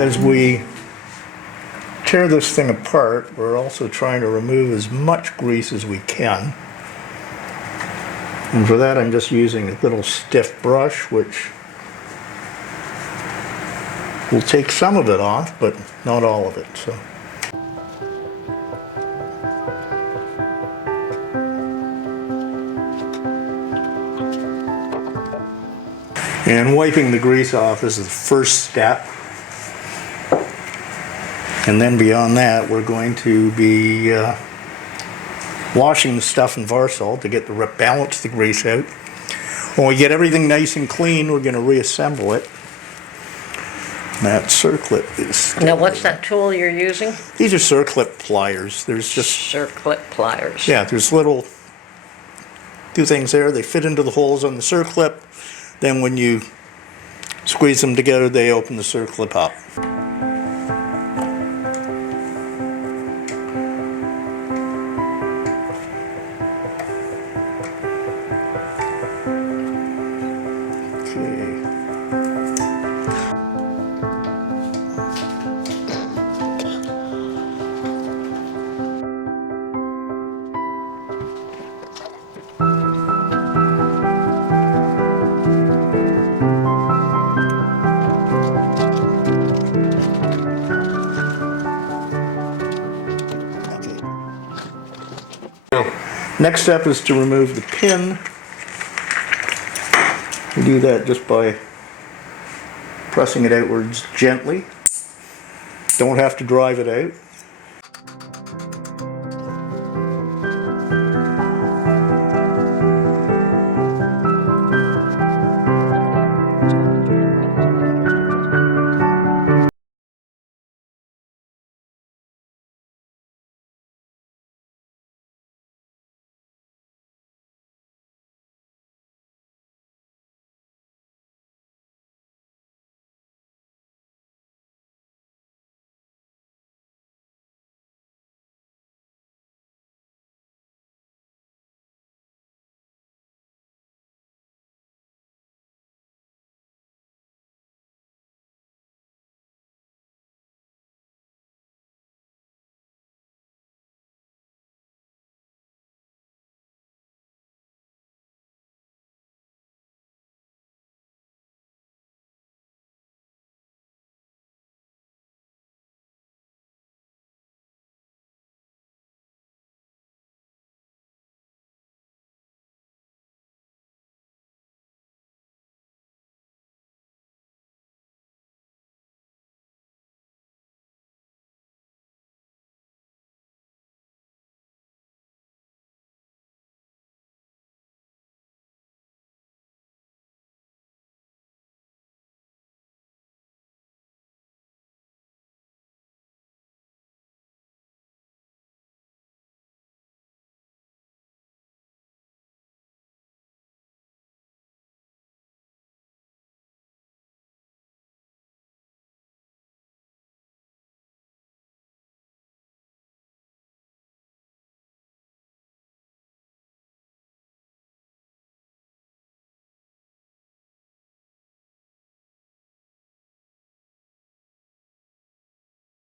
As we tear this thing apart, we're also trying to remove as much grease as we can. And for that I'm just using a little stiff brush, which will take some of it off, but not all of it. So. And wiping the grease off is the first step. And then beyond that, we're going to be washing the stuff in Varsol to get the balance the grease out. When we get everything nice and clean, we're going to reassemble it. That circlip is... Now what's that tool you're using? These are circlip pliers. There's just... Circlip pliers. Yeah, there's little two things there. They fit into the holes on the circlip. Then when you squeeze them together, they open the circlip up. Next step is to remove the pin. We do that just by pressing it outwards gently. Don't have to drive it out.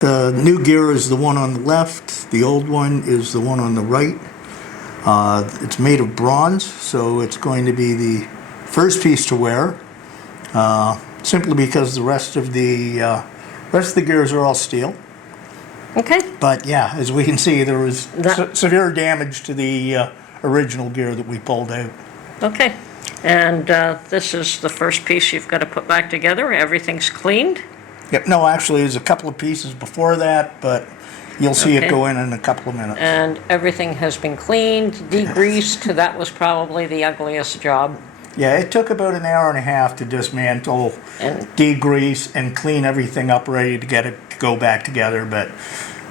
The new gear is the one on the left, the old one is the one on the right. It's made of bronze, so it's going to be the first piece to wear, simply because the rest of the gears are all steel. Okay. But yeah, as we can see, there was severe damage to the original gear that we pulled out. Okay. And this is the first piece you've got to put back together. Everything's cleaned. Yep. No, actually, there's a couple of pieces before that, but you'll see it go in a couple of minutes. And everything has been cleaned, degreased. That was probably the ugliest job. Yeah, it took about an hour and a half to dismantle, and degrease, and clean everything up, ready to get it to go back together. But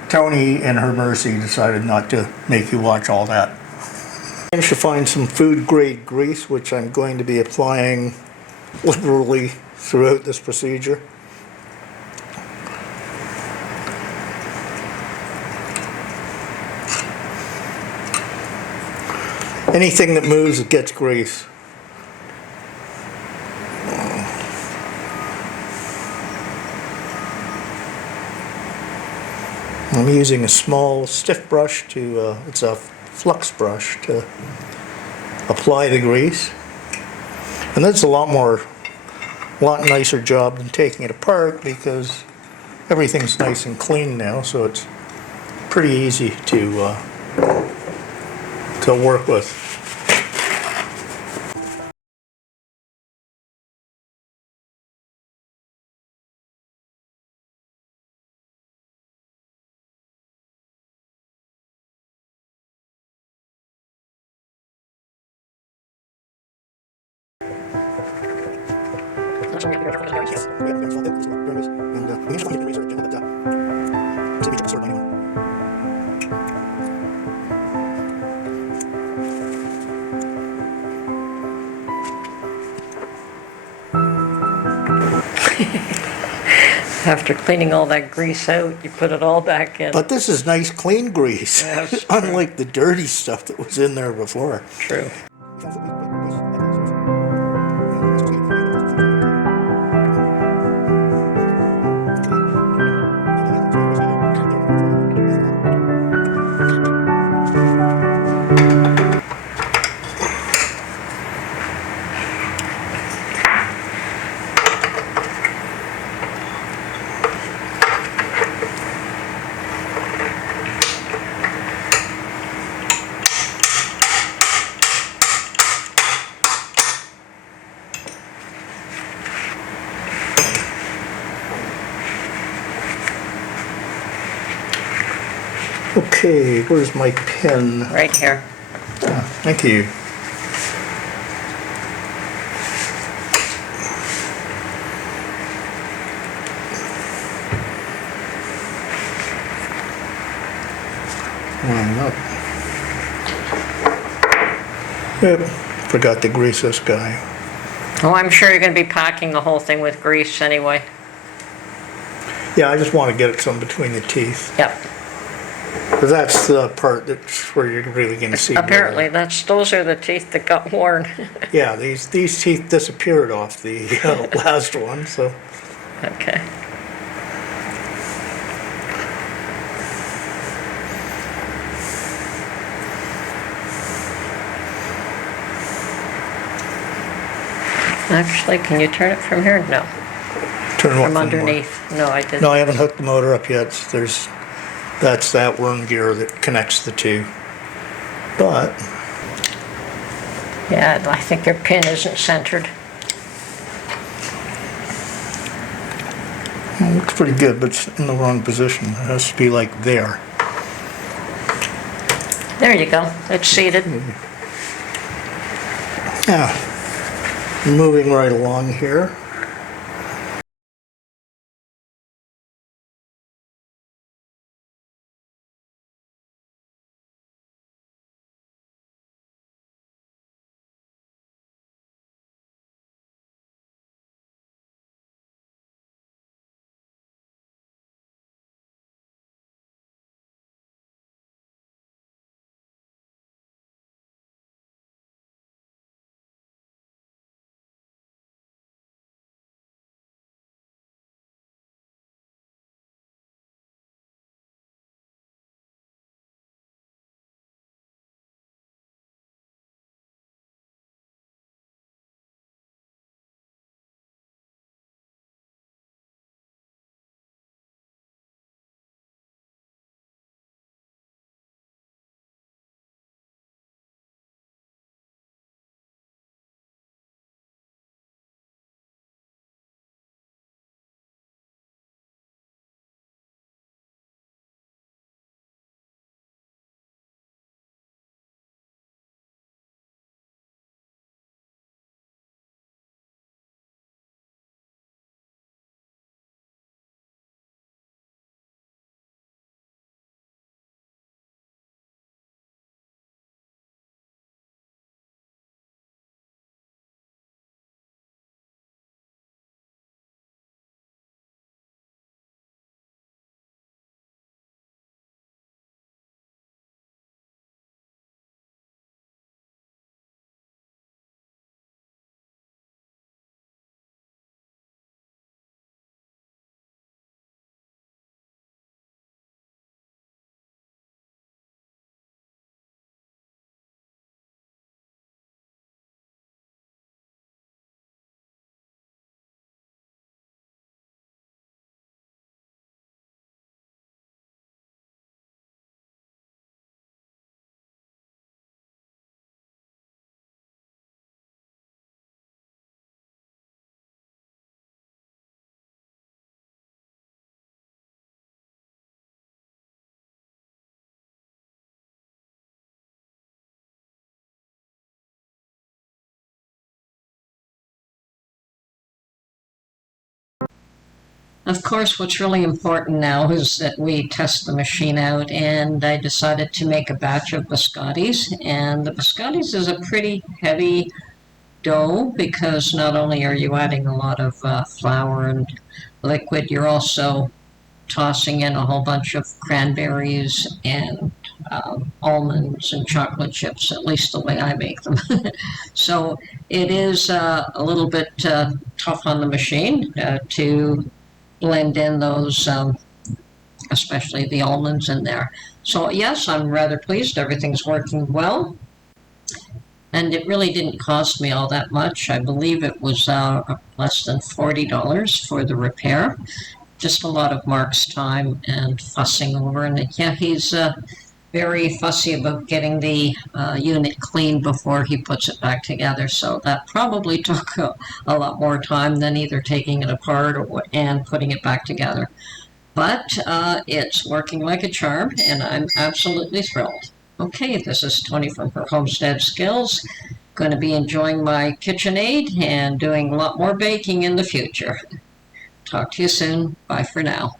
Tony, in her mercy, decided not to make you watch all that. I managed to find some food-grade grease, which I'm going to be applying liberally throughout this procedure. Anything that moves, it gets grease. I'm using a small stiff brush to, it's a flux brush to apply the grease. And that's a lot nicer job than taking it apart because everything's nice and clean now, so it's pretty easy to work with. That's only a bit of a Yes. Yeah, there's all this very nice. And we usually find it in the research, but we just sort of anyway. After cleaning all that grease out, you put it all back in. But this is nice, clean grease, That's unlike the dirty stuff that was in there before. true. Okay, where's my pen? Right here. Thank you. Line up. Yep, forgot to grease this guy. Oh, I'm sure you're going to be packing the whole thing with grease anyway. Yeah, I just want to get it some between the teeth. Yep. Because that's the part that's where you're really going to see. Apparently, those are the teeth that got worn. Yeah, these teeth disappeared off the last one, so. Okay. Actually, can you turn it from here? No. Turn what From for underneath. No, I didn't. No, I haven't hooked the motor up yet. That's that worm gear that connects the two. But Yeah, I think your pin isn't centered. it looks pretty good, but it's in the wrong position. It has to be like there. There you go. It's seated. Yeah. Moving right along here. Of course, what's really important now is that we test the machine out, and I decided to make a batch of biscottis. And the biscottis is a pretty heavy dough because not only are you adding a lot of flour and liquid, you're also tossing in a whole bunch of cranberries and almonds and chocolate chips, at least the way I make them. So it is a little bit tough on the machine to blend in those, especially the almonds in there. So yes, I'm rather pleased. Everything's working well. And it really didn't cost me all that much. I believe it was less than $40 for the repair. Just a lot of Mark's time and fussing over. And yeah, he's very fussy about getting the unit clean before he puts it back together. So that probably took a lot more time than either taking it apart and putting it back together. But it's working like a charm, and I'm absolutely thrilled. Okay, this is Tony from her Homestead Skills. Going to be enjoying my KitchenAid and doing a lot more baking in the future. Talk to you soon. Bye for now.